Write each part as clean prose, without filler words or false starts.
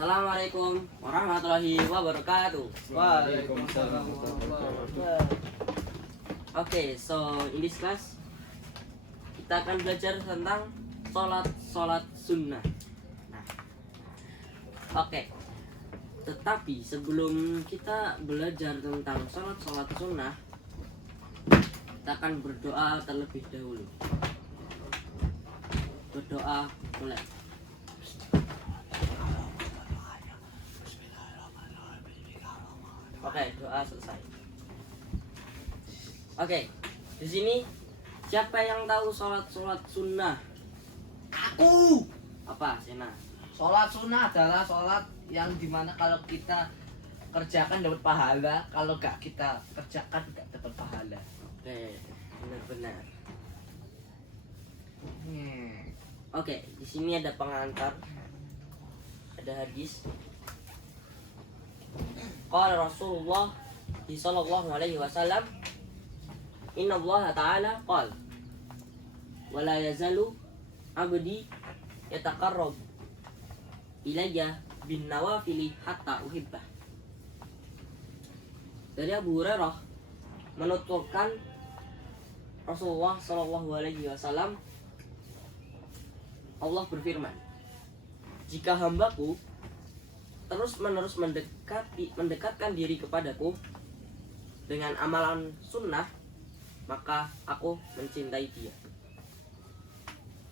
Assalamualaikum warahmatullahi wabarakatuh. Waalaikumsalam warahmatullahi wabarakatuh. Okay, so in this class kita akan belajar tentang sholat sunnah. Nah, oke. Tetapi sebelum kita belajar tentang sholat sunnah, kita akan berdoa terlebih dahulu. Berdoa mulai. Oke, doa selesai. Oke, di sini siapa yang tahu sholat sunnah? Aku. Apa, Sena? Sholat sunnah adalah sholat yang dimana kalau kita kerjakan dapat pahala, kalau gak kita kerjakan gak dapat pahala. Oke, benar-benar. Hmm. Oke, di sini ada pengantar, ada hadis. Qala Rasulullah sallallahu alaihi wasallam, Inna Allah Ta'ala qala wa la yazalu abdi yataqarrab ilayya bin nawafili hatta uhibbah. Dari Abu Hurairah menuturkan Rasulullah sallallahu alaihi wasallam, Allah berfirman, jika hambaku terus-menerus mendekatkan diri kepadaku dengan amalan sunnah, maka aku mencintai dia.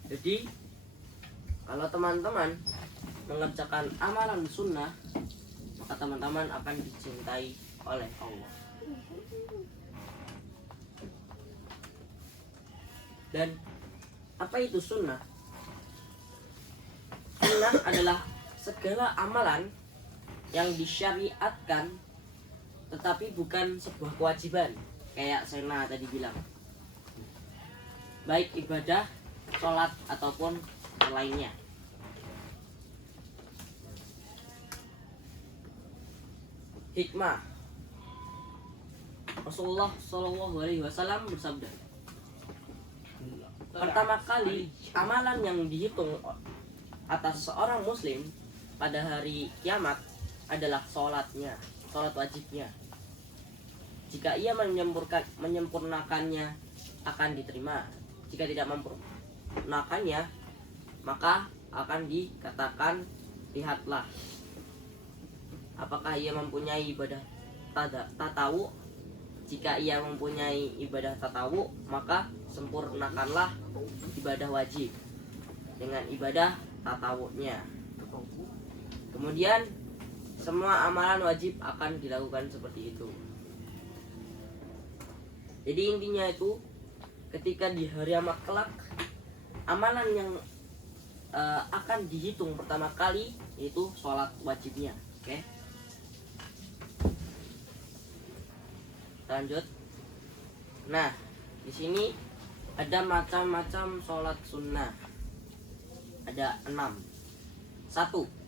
Jadi, kalau teman-teman mengerjakan amalan sunnah, maka teman-teman akan dicintai oleh Allah. Dan apa itu sunnah? Sunnah adalah segala amalan yang disyariatkan tetapi bukan sebuah kewajiban, kayak Sena tadi bilang, baik ibadah, sholat ataupun lainnya. Hikmah. Rasulullah Shallallahu Alaihi Wasallam bersabda, pertama kali amalan yang dihitung atas seorang muslim pada hari kiamat adalah sholatnya, sholat wajibnya. Jika ia menyempurnakannya akan diterima. Jika tidak menyempurnakannya, maka akan dikatakan, lihatlah apakah ia mempunyai ibadah tatawu. Jika ia mempunyai ibadah tatawu, maka sempurnakanlah ibadah wajib dengan ibadah tatawunya. Kemudian semua amalan wajib akan dilakukan seperti itu. Jadi intinya itu, ketika di hari kiamat kelak, amalan yang akan dihitung pertama kali yaitu sholat wajibnya. Oke. Lanjut. Nah, di sini ada macam-macam sholat sunnah. Ada 6. 1.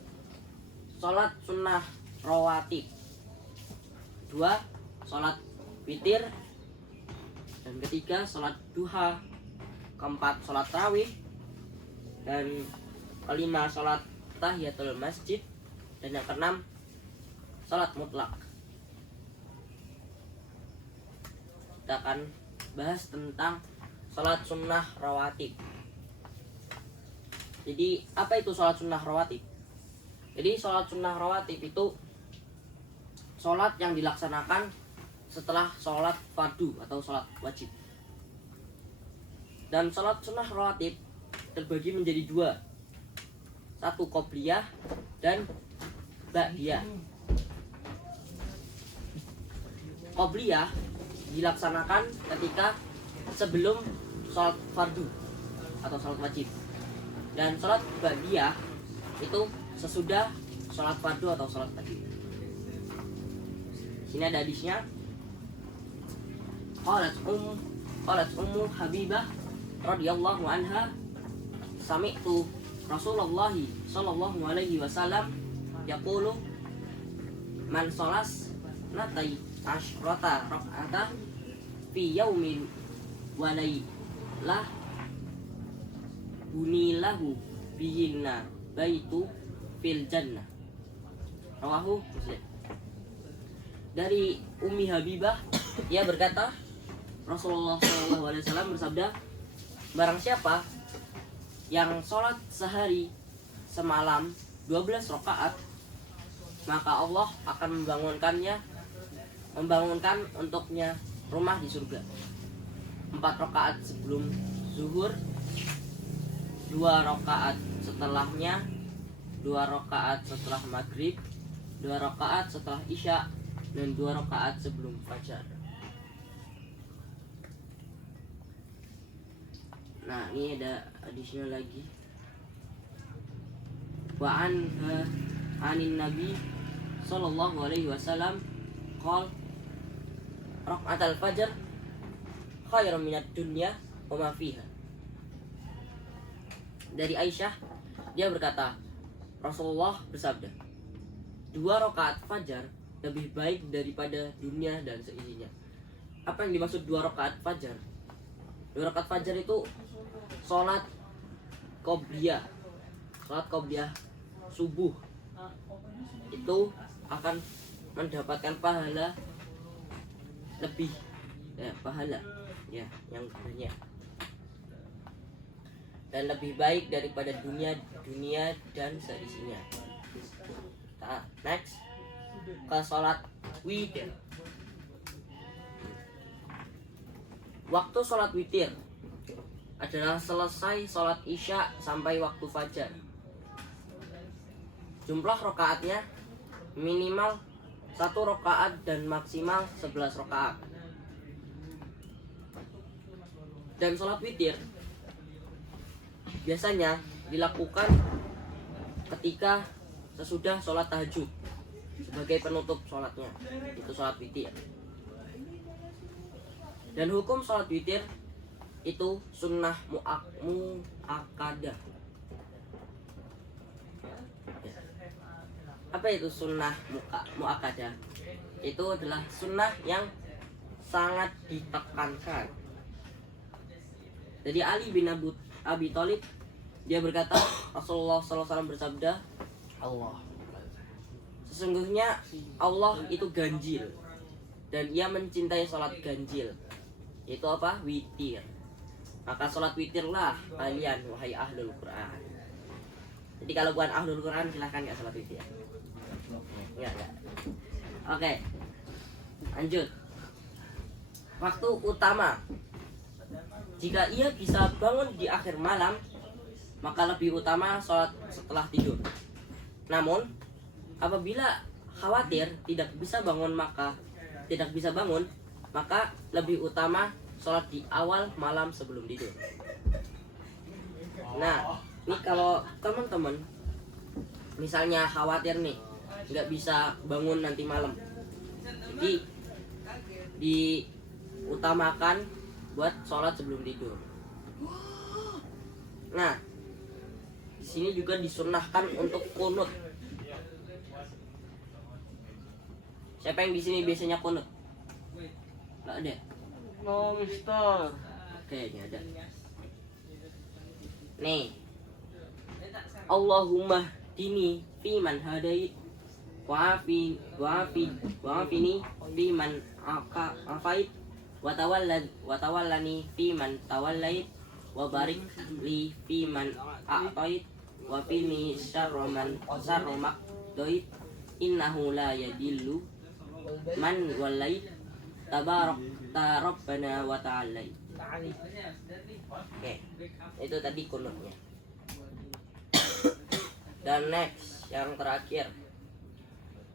Sholat sunnah rawatib. 2. Sholat witir. Dan ketiga, sholat duha. Keempat, sholat tarawih. Dan kelima, sholat tahiyatul masjid. Dan yang keenam, sholat mutlak. Kita akan bahas tentang sholat sunnah rawatib. Jadi apa itu sholat sunnah rawatib? Jadi sholat sunnah rawatib itu sholat yang dilaksanakan setelah sholat fardu atau sholat wajib. Dan sholat sunnah rawatib terbagi menjadi 2. 1 qobliyah dan ba'diyah. Qobliyah dilaksanakan ketika sebelum sholat fardu atau sholat wajib. Dan sholat ba'diyah itu sesudah sholat fardu atau sholat wajib. Sini ada hadisnya. Qalat Ummu Habibah radhiyallahu anha, sami'tu Rasulullah sallallahu alaihi wasallam yaqulu, man sholas natai asyrata rak'atah fi yaumin wa laylah bunilahu bihinna baitu fil jannah. Rawahu Muslim. Dari Ummi Habibah, ia berkata, Rasulullah SAW bersabda, barang siapa yang sholat sehari semalam 12 rakaat, maka Allah akan membangunkan untuknya rumah di surga. 4 rakaat sebelum zuhur, 2 rakaat setelahnya, 2 rakaat setelah maghrib, 2 rakaat setelah isya, dan 2 rakaat sebelum fajar. Nah, ini ada additional lagi. Wa anin Nabi sallallahu alaihi wasallam qol raka'atul fajr khairun minad dunya wa ma fiha. Dari Aisyah, dia berkata, Rasulullah bersabda, 2 rakaat fajar lebih baik daripada dunia dan seisinya. Apa yang dimaksud 2 rakaat fajar? 2 rakaat fajar itu sholat qobliyah subuh. Itu akan mendapatkan pahala lebih, pahala yang banyak, dan lebih baik daripada dunia dan seisinya. Nah, next ke sholat witir. Waktu sholat witir adalah selesai sholat isya sampai waktu fajar. Jumlah rakaatnya minimal 1 rakaat dan maksimal 11 rakaat. Dan sholat witir biasanya dilakukan ketika sesudah sholat tahajud sebagai penutup sholatnya, itu sholat witir. Dan hukum sholat witir itu sunnah mu'akkadah. Apa itu sunnah mu'akkadah? Itu adalah sunnah yang sangat ditekankan. Jadi Ali bin Abi Thalib, dia berkata, Rasulullah SAW bersabda, sesungguhnya Allah itu ganjil, dan ia mencintai sholat ganjil. Itu apa? Witir. Maka sholat witirlah kalian, wahai ahlul Quran. Jadi kalau bukan ahlul Quran, silahkan gak sholat witir. Enggak. Oke, lanjut. Waktu utama, jika ia bisa bangun di akhir malam, maka lebih utama sholat setelah tidur. Namun apabila khawatir tidak bisa bangun, maka lebih utama sholat di awal malam sebelum tidur. Nah, ini kalau teman-teman misalnya khawatir nih nggak bisa bangun nanti malam, jadi diutamakan buat sholat sebelum tidur. Nah, di sini juga disunnahkan untuk kunut. Siapa yang di sini biasanya kunut? Nggak ada. No, Mister. Oke, ini ada. Nih, Allahumma dini fiman hadait wa'afini fiman afait wa tawallani fiman tawallait wa barik li fiman a'tait wa qini syarra man doit innahu la yadillu man walait tabarak rabbana wa ta'ala. Oke, itu tadi kunutnya. Dan next, yang terakhir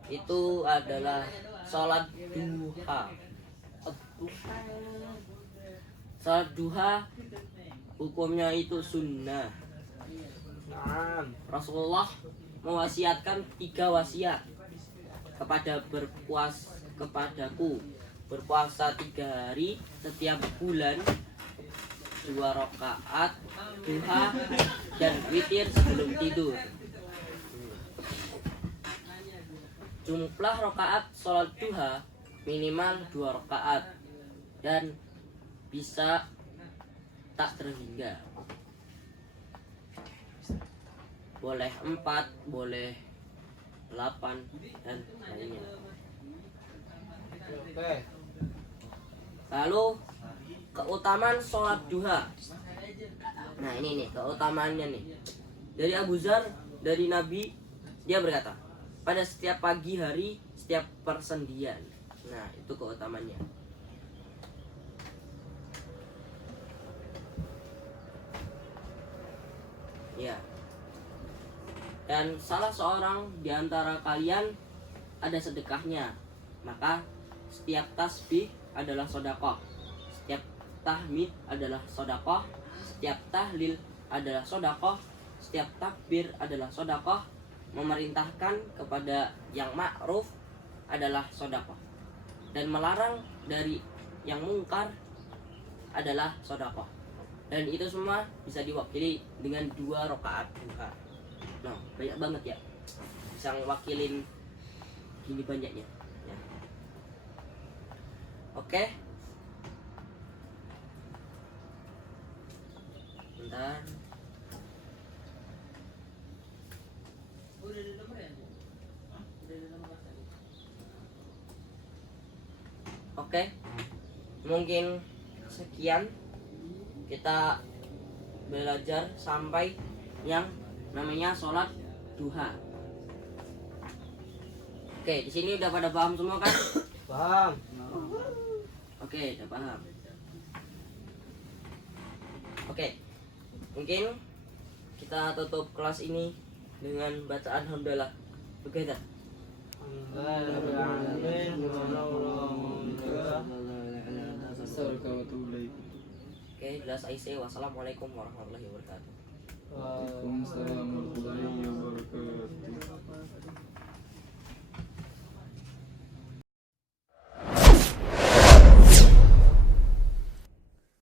itu adalah sholat duha. Sholat duha hukumnya itu sunnah. Rasulullah mewasiatkan 3 wasiat kepadaku, berpuasa 3 hari setiap bulan, 2 rakaat duha, dan witir sebelum tidur. Jumlah rakaat sholat duha minimal 2 rakaat dan bisa tak terhingga. Boleh 4, boleh 8 dan lainnya. Oke. Lalu keutamaan sholat duha. Nah ini nih keutamaannya nih. Dari Abu Dzar, dari Nabi, dia berkata, pada setiap pagi hari, setiap persendian. Nah itu keutamaannya. Ya. Dan salah seorang di antara kalian ada sedekahnya, maka setiap tasbih adalah sodakoh, setiap tahmid adalah sodakoh, setiap tahlil adalah sodakoh, setiap takbir adalah sodakoh, memerintahkan kepada yang ma'ruf adalah sodakoh, dan melarang dari yang mungkar adalah sodakoh. Dan itu semua bisa diwakili dengan 2 rakaat duha. Nah, banyak banget ya. Bisa ngewakilin gini banyaknya. Ya. Oke. Bentar. Oke. Mungkin sekian kita belajar sampai yang namanya sholat duha. Oke, di sini udah pada paham semua kan? Paham. Oke, udah paham. Oke, mungkin kita tutup kelas ini dengan bacaan hamdalah. Begitu. Oke, jelas IC. Wassalamualaikum warahmatullahi wabarakatuh. Waalaikumsalam.